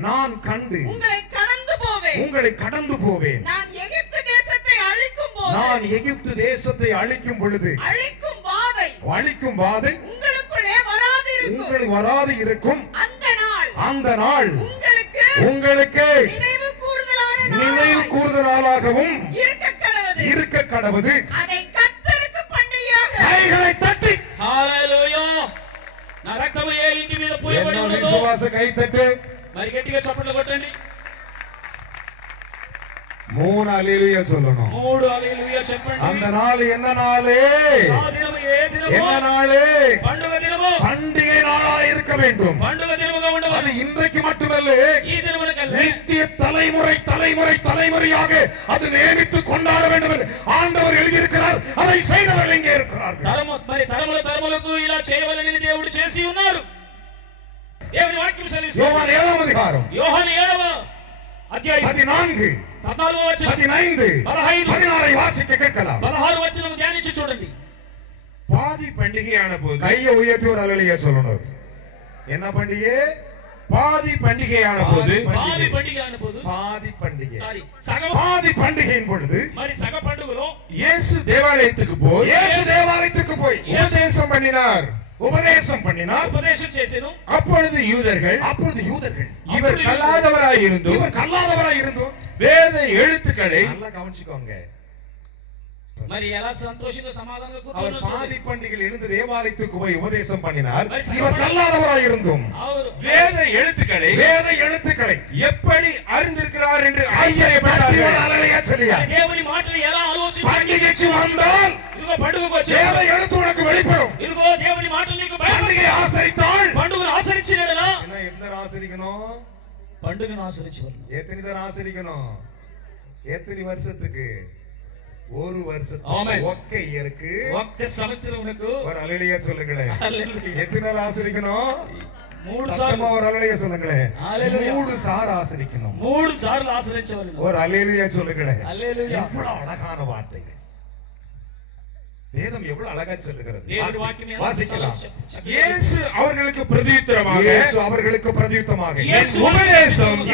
நான் கண்டு உங்களை கடந்து போவேன். நான் எகிப்து தேசத்தை அழிக்கும் போது நான் எகிப்து தேசத்தை அழிக்கும் பொழுது அழிக்கும் வாதை உங்களுக்குள்ளே வராது இருக்கும். அந்த நாள் உங்களுக்கு நினைவு கூறுதலாகவும் இருக்க கடவுது. அதை கர்த்தருக்கு பண்டிகையாக கைகளை தட்டி హల్లెలూయా. నా రక్తము ఏ ఇంటి మీద పోయబడి என்ன ఉన్నదో விசுவாச கை தட்டு. మరి గట్టిగా చప్పట్లు కొట్టండి. 3 அல்லேலூயா சொல்லணும். 3 హల్లెలూయా చెప్పండి. அந்த நாள் என்ன நாளே? ఆ దినము ఏ దినము? என்ன நாளே? పండుగ దినము. பண்டிகை நாளாக இருக்க வேண்டும். పండుగ దినముగా ఉండవాలి. அது இன்றைக்கு மட்டுமல்ல, ఈ దినమునకల్లే நித்திய தலைமுறையாக அது நியமித்து கொண்டாட வேண்டும் என்று ஆண்டவர் எழுதியிருக்கிறார். அதை செய்தவர்கள் எங்கே இருக்கிறார்கள்? తరములకు ఇలా చేయవలెనని దేవుడు చేసి ఉన్నారు. దేవుని వాక్యం సెలవిస్తుంది. யோவான் 7ஆம் அதிகாரம் యోహాను 7వ అధ్యాయం 14, 14వ వచనం 15, 15, 16 வாசிக்க கேட்கலாம். 16 వచనం ధ్యానించి చూడండి. பாதி பண்டிகையான போது கையை உயர்த்தி ஒரு அல்லேலூயா சொல்லணும். என்ன பண்டிகை? பாதி பண்டிகையான போது పాది పండుగ పోదు பாதி பண்டிகை. సారీ సగ பாதி பண்டிகையின் பொழுது మరి సగ పండుగలో இயேசு தேவாலயத்துக்கு போய் இயேசு தேவாலயத்துக்கு போய் உபதேசம் பண்ணினார். ఉపదేశం చేసెను. அப்பொழுது யூதர்கள் இவர் கல்லாதவராய் இருந்தும் வேத எழுத்துக்களை நல்லா கவனிச்சுக்கோங்க. మరి ఎలా సంతోషంగా సమాధానంగా அவர் కూర్చొని பாதி பண்டிகையில் எழுந்து தேவாலயத்துக்கு போய் உபதேசம் பண்ணினார். இவர் கல்லாதவராய் இருந்தும் வேத எழுத்துக்களை எப்படி அறிந்திருக்கிறார் என்று ஆச்சரியப்பட்டார்கள். దేవుని మాటలు ఎలా ఆలోచించి பண்டிகைக்கு வந்தால் ఇదిగో పండుగకు వచ్చి வேத எழுத்து உனக்கு வெளிப்படும். ఇదిగో దేవుని మాటలు నీకు பண்டிகை ஆசரித்தால் పండుగను ఆచరించినడలా என்ன ஆசரிக்கணும்? పండుగను ఆచరించవలెను. எத்தனை தடவை ஆசரிக்கணும்? எத்தனை வருஷத்துக்கு? ஒரு வருஷத்துக்கு. ஆமென். ஒக்க இயருக்கு ఒక్క సంవత్సరమునకు ஒரு அல்லேலூயா சொல்லுங்களேன். హల్లెలూయా. எத்தனை நாள் ஆசரிக்கணும்? 3 சத்தமா సార్లు ஒரு அல்லேலூயா சொல்லுங்களேன். ஹalleluya. 3 சார் ஆசரிக்கணும். 3 సార్లు ఆచరించవలెను. ஒரு அல்லேலூயா சொல்லுங்களேன். హల్లెలూయా. எவ்வளவு அழகான வார்த்தைகள். வேதம் எவ்வளவு அழகா சொல்லுகிறது. దేవుని వాక్యం ఎలా வாசிக்கலாம். இயேசு அவர்களுக்கு பிரதியுத்தரமாக இயேசு அவர்களுக்கு பிரதியுத்தரமாக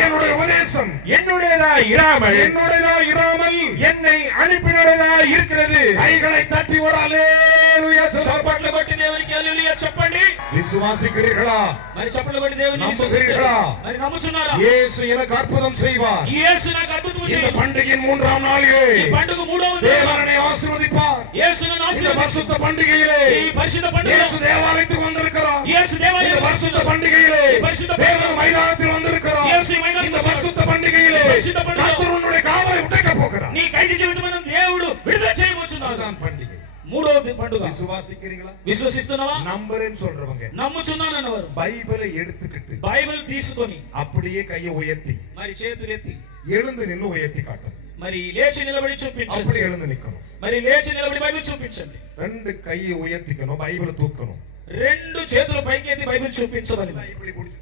என்னுடைய உபதேசம் என்னுடையதாய் இராமல் என்னை அனுப்பினதாய் இருக்கிறது. கைகளை தட்டி ஒரு அல்லேலூயா చప్పట్లు కొట్టి దేవునికి హల్లెలూయా చెప్పండి. விசுவாசிக்கிறீர்களா? మరి చప్పట్లు కొట్టి దేవుని நம்புகிறீர்களா? మరి నమ్ముచున్నారా? இயேசு எனக்கு அற்புதம் செய்வார். యేసు నాకు అద్భుతం இந்த చేయును. பண்டிகையின் 3ஆம் நாளிலே ఈ పండుగ 3వ தேவன் என்னை ஆசீர்வதிப்பார். యేసు నన్ను இந்த ఆశీర్వదిస్తాడు. பரிசுத்த பண்டிகையிலே ఈ పరిశుద్ధ పండుగ இயேசு தேவாலயத்துக்கு வந்திருக்கிறார். యేసు இந்த దేవాలయానికి பரிசுத்த பண்டிகையிலே ఈ పరిశుద్ధ தேவன் மைதானத்தில் வந்திருக்கிறார். యేసు ఈ మైదానానికి இந்த వచ్చాడు. பரிசுத்த பண்டிகையிலே ఈ పరిశుద్ధ పండుగ கர்த்தர் உன்னுடைய காவலை உடைக்க போகிறார். నీ ఖైదీ జీవితమును దేవుడు విడుదల చేయబోతున్నాడు. அதுதான் பண்டிகை. 3వ పండుగ. விசுவாசிக்கிறீங்களா? విశ్వసిస్తున్నావా? நம்புறேன்னு சொல்றவங்க నమ్ముచున్నానన్నవారు பைபிளை எடுத்துக்கிட்டு బైబిల్ తీసుకొని அப்படியே கையை உயர்த்தி మరి చేతులెత్తి எழுந்து நின்னு உயர்த்தி காட்டணும். మరి లేచి నిలబడి அப்படி చూపించండి. எழுந்து நிக்கணும். మరి లేచి నిలబడి బైబిల్ చూపించండి. 2 கையை உயர்த்திக்கணும், பைபிளை தூக்கணும். 2 చేతులు పైకి ఎత్తి బైబిల్ చూపించవాలి. இப்படி பிடிச்சு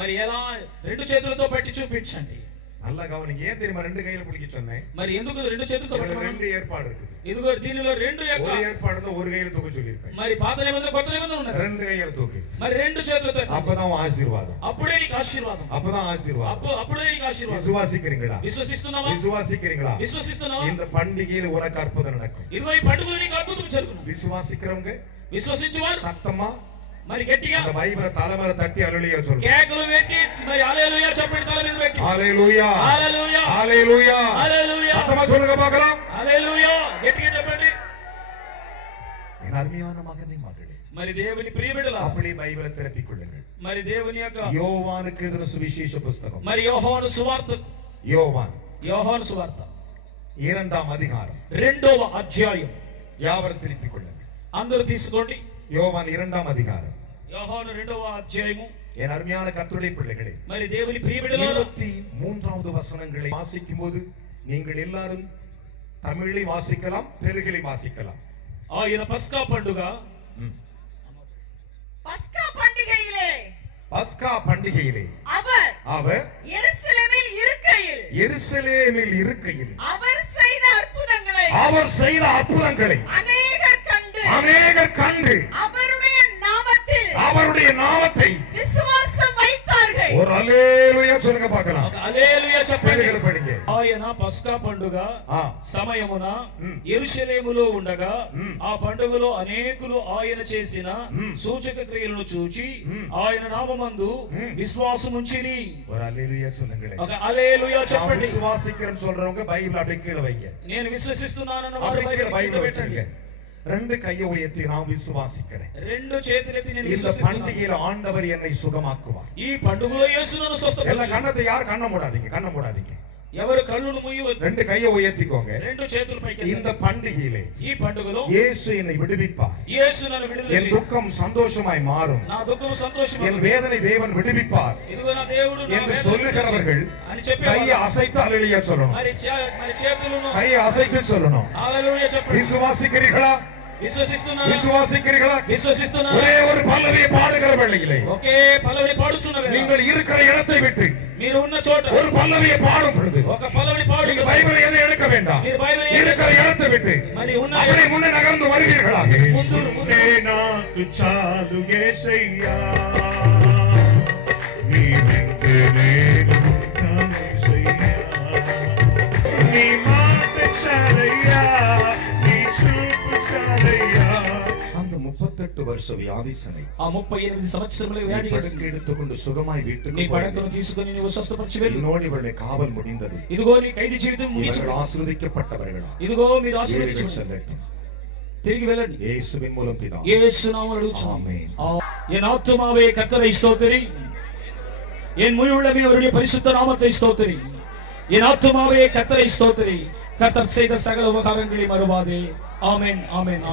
మరి ఎలా 2 చేతులతో పట్టి చూపించండి. நல்லா கவனிங்க. ஏன் தெரியுமா 2 கையில பிடிக்க சொன்னேன்? మరి ఎందుకు 2 చేతులతో இதுல పట్టమన్నాను? 2 ஏற்பாடு இருக்குது. ఇదిగో దీనిలో 2 ஒரு ஏற்பாடு தான் ஒரு கையில தூக்க சொல்லிருப்பேன். మరి పాత నిబంధన కొత్త నిబంధన ఉన్నది. 2 கையில தூக்கு. మరి 2 చేతులతో அப்பதான் ஆசீர்வாதம். అప్పుడే నీకు ఆశీర్వాదం. அப்பதான் ஆசீர்வாதம். అప్పుడే నీకు ఆశీర్వాదం. விசுவாசிக்கிறீங்களா? విశ్వసిస్తున్నావా? விசுவாசிக்கிறீங்களா? విశ్వసిస్తున్నావా? இந்த பண்டிகையில உனக்கு அற்புதம் நடக்கும். ఇదిగో ఈ పండుగలో నీకు అద్భుతం జరుగును. விசுவாசிக்கிறவங்க విశ్వసించువారు சத்தமா మరి గట్టిగా அந்த பைபிளை தலைமையில தட்டி ஹல்லேலூயா சொல்லுங்க. కేకలు పెట్టి మరి హల్లెలూయా చెప్పండి. తల మీద పెట్టి ஹல்லேலூயா హల్లెలూయా ஹல்லேலூயா హల్లెలూయా சத்தமா சொல்லுங்க பார்க்கலாம். హల్లెలూయా గట్టిగా చెప్పండి. என் அருமையான மகனே மகளே, మరి దేవుని ప్రియబిడ్డలారా அப்படியே பைபிளை திறப்பிக் கொள்ளுங்கள். మరి దేవుని యొక్క யோவானுக்கு எழுதின சுவிசேஷ புத்தகம். మరి యోహాను సువార్త யோவான் 2ஆம் அதிகாரம் 2వ అధ్యాయం. யாவரும் திருப்பிக் கொள்ளுங்கள். అందరూ తీసుకోండి. யோவான் 2ஆம் அதிகாரம். యోహాను 2వ అధ్యాయము. என் அருமையான கர்த்தருடைய பிள்ளைகளே, మరి దేవుని ప్రియబిడ్డలారా 23வது வசனங்களை வாசிக்கும் போது நீங்கள் எல்லாரும் தமிழை வாசிக்கலாம், தெலுங்கிலை வாசிக்கலாம். ఆయన పస్కా పండుగ. பஸ்கா பண்டிகையிலே பஸ்கா பண்டிகையிலே அவர் எருசலேமில் இருக்கையில் அவர் செய்த அற்புதங்களை அநேகர் கண்டு அவருடைய நாமத்தை விசுவாசம் வைத்தார்கள். ஒரு அல்லேலூயா சொல்லுங்க பார்க்கலாம். హల్లెలూయా చెప్పండి. படிங்க. ఆయన పస్కా పండుగ సమయమున యెరూషలేములో ఉండగా ఆ పండుగలో అనేకులు ఆయన చేసిన సూచక క్రియలను చూచి ఆయన నామమందు విశ్వాసం ఉంచిరి. ஒரு அல்லேலூயா சொல்லுங்க. ఒక హల్లెలూయా చెప్పండి. விசுவாசிக்கிறேன்னு சொல்றவங்க பைபிள் அப்படியே கீழ வைங்க. నేను విశ్వసిస్తున్నానన్న వారు பைபிள் வச்சிருங்க. 2 கையை உயர்த்தி நான் விசுவாசிக்கிறேன். 2 చేతులెత్తి నేను இந்த విశ్వసిస్తున్నాను. பண்டிகையில ஆண்டவர் என்னை சுகமாக்குவார். ఈ పండుగలో యేసు నన్ను எல்லா స్వస్థపరచును. கண்ணத்தை யார் கண்ண மூடாதீங்க, கண்ண மூடாதீங்க. ఎవరు కళ్ళును మూయవద్దు. 2 கையை உயர்த்திக்கோங்க. 2 చేతులు పైకి இந்த பண்டிகையிலே ఈ పండుగలో இயேசு என்னை விடுவிப்பார். యేసు నన్ను విడుదల என் చేయును. துக்கம் சந்தோஷமாய் மாறும். నా దుఃఖం సంతోషమగును. என் வேதனை தேவன் விடுவிப்பார் ఇదిగో నా దేవుడు నా என்று వేదన சொல்லுகிறவர்கள் అని చెప్పి கையை அசைத்து அல்லேலூயா சொல்லணும். మరి చేతులను கையை அசைத்து சொல்லணும். హల్లెలూయా చెప్పండి. விசுவாசிக்கிறீர்களா? విశ్వసిస్తున్నాను. ஒரே ஒரு பல்லவியை பாடுகிற வேளையிலே ఒకే పల్లవిని పాడుచున్న వేళ நீங்கள் இருக்கிற இடத்தை விட்டு మీరు ఉన్న చోట ஒரு பல்லவியை பாடும் பொழுது ఒక పల్లవిని పాడు. நீங்க பைபிளை எதுவும் எடுக்க வேண்டாம். మీరు బైబిల్ இருக்கிற இடத்தை விட்டு మరి ఉన్న அப்படியே முன்னே நகர்ந்து வருவீர்களாக. ముందు నాకు చాలు యేసయ్యా, నీ వెంట నేను ఉంటాను యేసయ్యా, నీ మాట చాలయ్యా, నీ చూపు చాలయ్యా. அந்த 38 வருஷ வியாதிசனை ఆ 38 సంవత్సరముల వ్యాధి படுக்கை எடுத்துக்கொண்டு சுகமாய் నీ வீட்டுக்கு పడకను తీసుకొని నీవు స్వస్థపరిచి వెళ్ళు. என்னோடு இவளுடைய காவல் முடிந்தது. ఇదిగో నీ ఖైదీ జీవితం ముగిసింది. இவர்கள் ஆசீர்வதிக்கப்பட்டவர்களா? ఇదిగో మీరు வீடுகள் ఆశీర్వదించబడి செல்லட்டும். తిరిగి వెళ్ళండి. இயேசுவின் மூலம் பிதாவே. యేసు నామములో అడుగుచున్నాము. ஆமென். என் ஆத்துமாவே கர்த்தரை ஸ்தோத்திரி, என் முழு உள்ளமே அவருடைய பரிசுத்த நாமத்தை ஸ்தோத்திரி. என் ஆத்துமாவே கர்த்தரை ஸ்தோத்திரி, கர்த்தர் செய்த சகல உபகாரங்களை மறவாதே. ஆமென், ஆமென்.